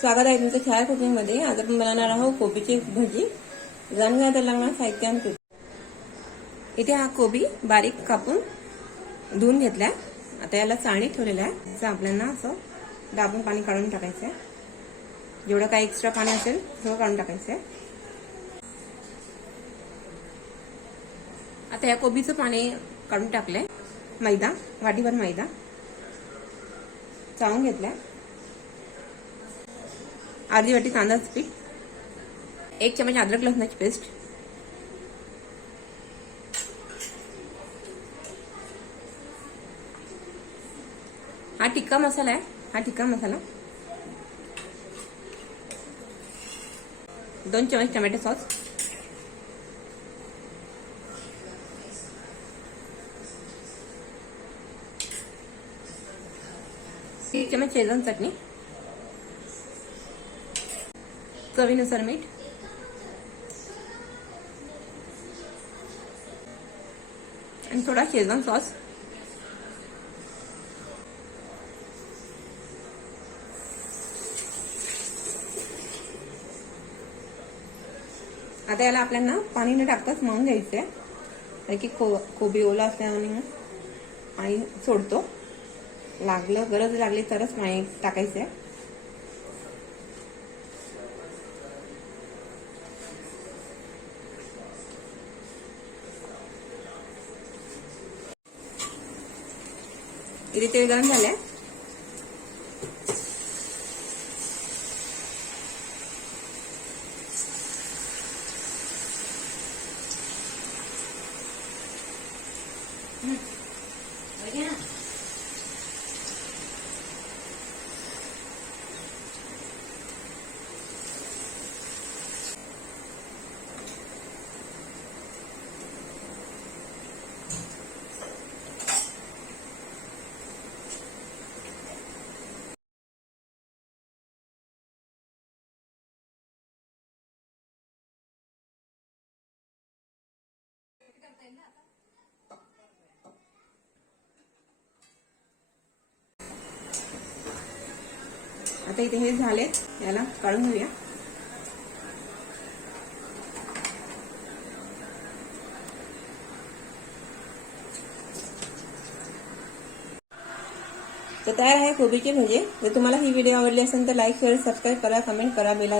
स्वागत आहे तुमचं खेळा कुकिंगमध्ये. आज आपण बनवणार आहोत कोबीची भजी. जाणून घ्या त्याला लागणार साहित्य आणि कृती. इथे हा कोबी बारीक कापून धुवून घेतलाय. आता याला चाळणी ठेवलेलं आहे. असं आपल्याला असं दाबून पाणी काढून टाकायचं आहे. जेवढं काही एक्स्ट्रा पाणी असेल सगळं काढून टाकायचं आहे. आता या कोबीचं पाणी काढून टाकलंय. मैदा वाटीभर मैदा. चाळून घेतलाय. अर्धी वाटी तांदळाचं पीठ एक चमच अद्रक लसणाची पेस्ट हा टिक्का मसाला आहे हा टिक्का मसाला दोन चमच टोमॅटो सॉस एक चमच शेजवान चटणी चवीनुसार मीठ. आणि थोडा शेजवान सॉस. आता याला आपल्याला पाणी न टाकताच मळून घ्यायचं आहे कारण की को कोबी ओला असल्याने पाणी सोडतो. लागलं गरज लागली तरच पाणी टाकायचं आहे इथे तेल गरम ना आता इथे हे झाले याला काढून घेऊया. तर तयार आहे कोबीचे म्हणजे जर तुम्हाला ही व्हिडिओ आवडली असेल तर लाईक शेअर सबस्क्राईब करा कमेंट करा बेल